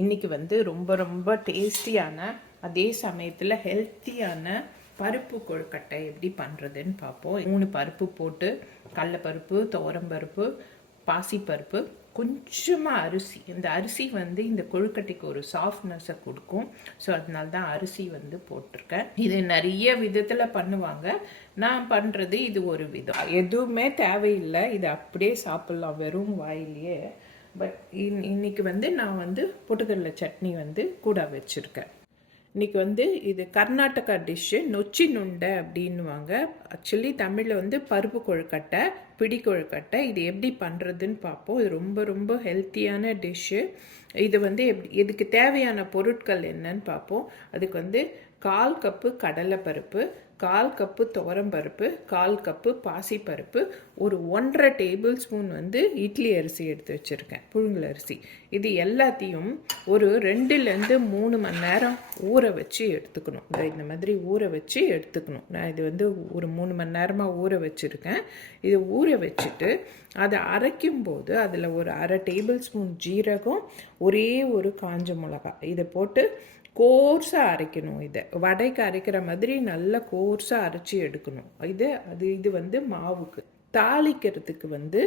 இன்றைக்கி வந்து ரொம்ப ரொம்ப டேஸ்டியான அதே சமயத்தில் ஹெல்த்தியான பருப்பு கொழுக்கட்டை எப்படி பண்ணுறதுன்னு பார்ப்போம். 3 பருப்பு போட்டு கடலைப்பருப்பு, துவரம்பருப்பு, பாசிப்பருப்பு, கொஞ்சமாக அரிசி. இந்த அரிசி வந்து இந்த கொழுக்கட்டைக்கு ஒரு சாஃப்ட்னஸை கொடுக்கும். ஸோ அதனால தான் அரிசி வந்து போட்டிருக்கேன். இது நிறைய விதத்தில் பண்ணுவாங்க. நான் பண்ணுறது இது ஒரு விதம். எதுவுமே தேவையில்லை, இது அப்படியே சாப்பிட்லாம் வெறும் வாயிலேயே. பட் இன்னைக்கு வந்து நான் வந்து பொட்டுக்கடலை சட்னி வந்து கூட வச்சுருக்கேன். இன்றைக்கி வந்து இது கர்நாடகா டிஷ்ஷு, நொச்சி நுண்டை அப்படின்வாங்க. ஆக்சுவலி தமிழில் வந்து பருப்பு கொழுக்கட்டை, பிடி கொழுக்கட்டை. இது எப்படி பண்ணுறதுன்னு பார்ப்போம். இது ரொம்ப ரொம்ப ஹெல்த்தியான டிஷ்ஷு. இது வந்து இதுக்கு தேவையான பொருட்கள் என்னன்னு பார்ப்போம். அதுக்கு வந்து 1/4 கப்பு கடலைப்பருப்பு, 1/4 கப்பு துவரம்பருப்பு, 1/4 கப்பு பாசிப்பருப்பு, ஒரு 1.5 டேபிள் ஸ்பூன் வந்து இட்லி அரிசி எடுத்து வச்சுருக்கேன், புழுங்கல் அரிசி. இது எல்லாத்தையும் ஒரு 2லேருந்து 3 மணி நேரம் ஊற வச்சு எடுத்துக்கணும். இந்த மாதிரி ஊற வச்சு எடுத்துக்கணும். நான் இது வந்து ஒரு 3 மணி நேரமாக ஊற வச்சுருக்கேன். இது ஊற வச்சுட்டு அதை அரைக்கும்போது அதில் ஒரு 1/2 டேபிள் ஸ்பூன் ஜீரகம், ஒரே ஒரு காஞ்ச மிளகாய் இதை போட்டு கோர்ஸாக அரைக்கணும். இதை வடைக்கு அரைக்கிற மாதிரி நல்லா கோர்ஸாக அரைச்சி எடுக்கணும். இது வந்து மாவுக்கு. தாளிக்கிறதுக்கு வந்து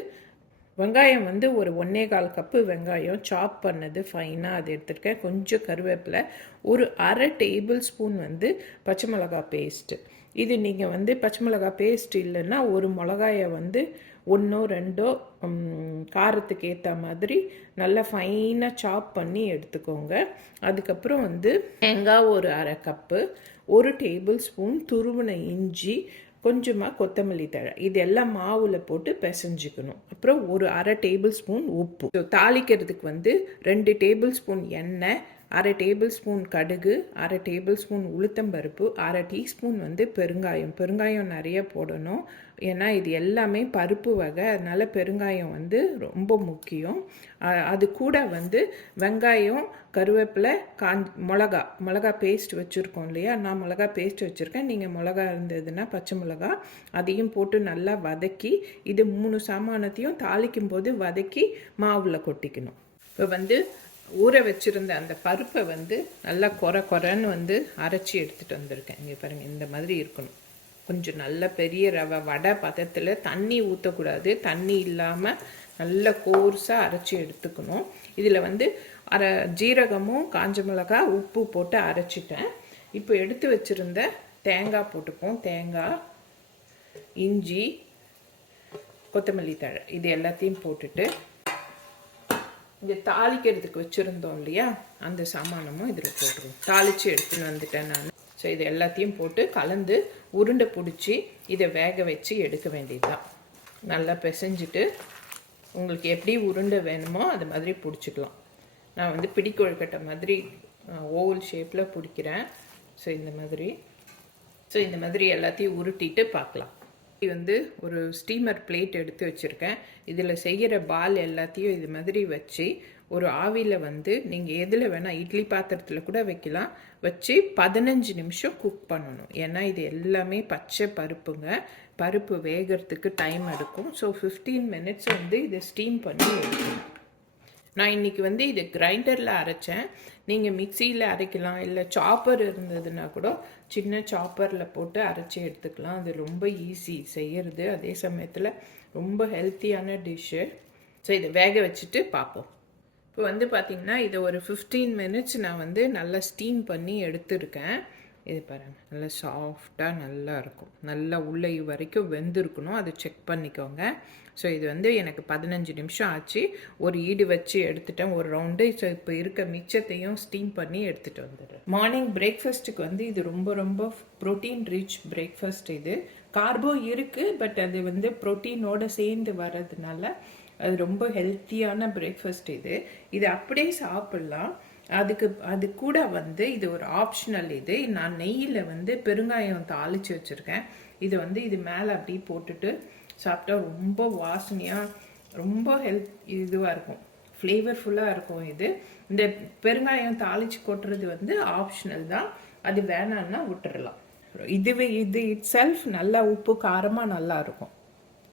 வெங்காயம் வந்து ஒரு 1/4 கப்பு வெங்காயம் சாப் பண்ணது ஃபைனாக அது எடுத்துருக்கேன். கொஞ்சம் கருவேப்பிலை, ஒரு 1/2 டேபிள் ஸ்பூன் வந்து பச்சை மிளகாய் பேஸ்ட்டு. இது நீங்கள் வந்து பச்சை மிளகாய் பேஸ்ட் இல்லைன்னா ஒரு மிளகாயை வந்து 1 2 காரத்துக்கு ஏற்ற மாதிரி நல்லா ஃபைனாக சாப் பண்ணி எடுத்துக்கோங்க. அதுக்கப்புறம் வந்து தேங்காய் ஒரு 1/2 கப்பு, 1 டேபிள் ஸ்பூன் துருவின இஞ்சி, கொஞ்சமாக கொத்தமல்லி தழை, இது எல்லாம் மாவில் போட்டு பிசைஞ்சிக்கணும். அப்புறம் ஒரு 1/2 டேபிள் ஸ்பூன் உப்பு. தாளிக்கிறதுக்கு வந்து 2 டேபிள் ஸ்பூன் எண்ணெய், 1/2 டேபிள் ஸ்பூன் கடுகு, 1/2 டேபிள் ஸ்பூன் உளுத்தம்பருப்பு, 1/2 டீஸ்பூன் வந்து பெருங்காயம் நிறைய போடணும். ஏன்னா இது எல்லாமே பருப்பு வகை, அதனால் பெருங்காயம் வந்து ரொம்ப முக்கியம். அது கூட வந்து வெங்காயம், கருவேப்பிலை, மிளகா பேஸ்ட் வச்சுருக்கோம் இல்லையா, நான் மிளகா பேஸ்ட் வச்சுருக்கேன். நீங்கள் மிளகா இருந்ததுன்னா பச்சை மிளகா, அதையும் போட்டு நல்லா வதக்கி இது 3 சாமானத்தையும் தாளிக்கும் போது வதக்கி மாவில் கொட்டிக்கணும். இப்போ வந்து ஊற வச்சுருந்த அந்த பருப்பை வந்து நல்லா கொரன்னு வந்து அரைச்சி எடுத்துகிட்டு வந்திருக்கேன். இங்கே பாருங்கள், இந்த மாதிரி இருக்கணும். கொஞ்சம் நல்ல பெரிய ரவை வடை பதத்தில், தண்ணி ஊற்றக்கூடாது, தண்ணி இல்லாமல் நல்ல கோர்ஸாக அரைச்சி எடுத்துக்கணும். இதில் வந்து ஜீரகமும் காஞ்ச மிளகாய் உப்பு போட்டு அரைச்சிட்டேன். இப்போ எடுத்து வச்சுருந்த தேங்காய் போட்டுப்போம். தேங்காய், இஞ்சி, கொத்தமல்லி தழை, இது எல்லாத்தையும் போட்டுட்டு இங்கே தாளிக்கிறதுக்கு வச்சுருந்தோம் இல்லையா, அந்த சாமானமும் இதில் போட்டுருவோம். தாளித்து எடுத்துன்னு வந்துட்டேன் நான். ஸோ இது எல்லாத்தையும் போட்டு கலந்து உருண்டை பிடிச்சி இதை வேக வச்சு எடுக்க வேண்டியதுதான். நல்லா பிசைஞ்சிட்டு உங்களுக்கு எப்படி உருண்டை வேணுமோ அது மாதிரி பிடிச்சிக்கலாம். நான் வந்து பிடி கொழுக்கட்டை மாதிரி ஓவல் ஷேப்பில் பிடிக்கிறேன். ஸோ இந்த மாதிரி எல்லாத்தையும் உருட்டிட்டு பார்க்கலாம். வந்து ஒரு ஸ்டீமர் பிளேட் எடுத்து வச்சுருக்கேன். இதில் செய்கிற பால் எல்லாத்தையும் இது மாதிரி வச்சு ஒரு ஆவியில் வந்து நீங்கள் எதில் வேணால் இட்லி பாத்திரத்தில் கூட வைக்கலாம், வச்சு 15 நிமிஷம் குக் பண்ணணும். ஏன்னா இது எல்லாமே பச்சை பருப்புங்க, பருப்பு வேகிறதுக்கு டைம் எடுக்கும். ஸோ 15 மினிட்ஸ் வந்து இதை ஸ்டீம் பண்ணி எடுக்கணும். நான் இன்றைக்கி வந்து இது கிரைண்டரில் அரைச்சேன். நீங்கள் மிக்சியில் அரைக்கலாம், இல்லை சாப்பர் இருந்ததுன்னா கூட சின்ன சாப்பரில் போட்டு அரைச்சி எடுத்துக்கலாம். அது ரொம்ப ஈஸி செய்கிறது, அதே சமயத்தில் ரொம்ப ஹெல்த்தியான டிஷ்ஷு. ஸோ இதை வேக வச்சுட்டு பார்ப்போம். இப்போ வந்து பார்த்திங்கன்னா இதை ஒரு 15 மினிட்ஸ் நான் வந்து நல்லா ஸ்டீம் பண்ணி எடுத்துருக்கேன். இது பாருங்கள், நல்லா சாஃப்டாக நல்லா இருக்கும். நல்லா உள்ளே வரைக்கும் வெந்திருக்கணும், அதை செக் பண்ணிக்கோங்க. ஸோ இது வந்து எனக்கு 15 நிமிஷம் ஆச்சு. ஒரு ஈடு வச்சு எடுத்துட்டேன், ஒரு ரவுண்டு. ஸோ இப்போ இருக்க மிச்சத்தையும் ஸ்டீம் பண்ணி எடுத்துகிட்டு வந்துடுறேன். மார்னிங் பிரேக்ஃபாஸ்ட்டுக்கு வந்து இது ரொம்ப ரொம்ப ப்ரோட்டீன் ரிச் பிரேக்ஃபாஸ்ட். இது கார்போ இருக்குது, பட் அது வந்து ப்ரோட்டீனோடு சேர்ந்து வர்றதுனால அது ரொம்ப ஹெல்த்தியான பிரேக்ஃபாஸ்ட். இது அப்படியே சாப்பிட்லாம். அது கூட வந்து இது ஒரு ஆப்ஷனல். இது நான் நெய்யில் வந்து பெருங்காயம் தாளித்து வச்சுருக்கேன். இது வந்து இது மேலே அப்படி போட்டுட்டு சாப்பிட்டா ரொம்ப வாசனையாக, ரொம்ப இதுவாக இருக்கும், ஃப்ளேவர்ஃபுல்லாக இருக்கும். இந்த பெருங்காயம் தாளித்து கொட்டுறது வந்து ஆப்ஷனல் தான், அது வேணான்னா விட்டுறலாம். இது இட் செல்ஃப் நல்லா உப்பு காரமாக நல்லா இருக்கும்.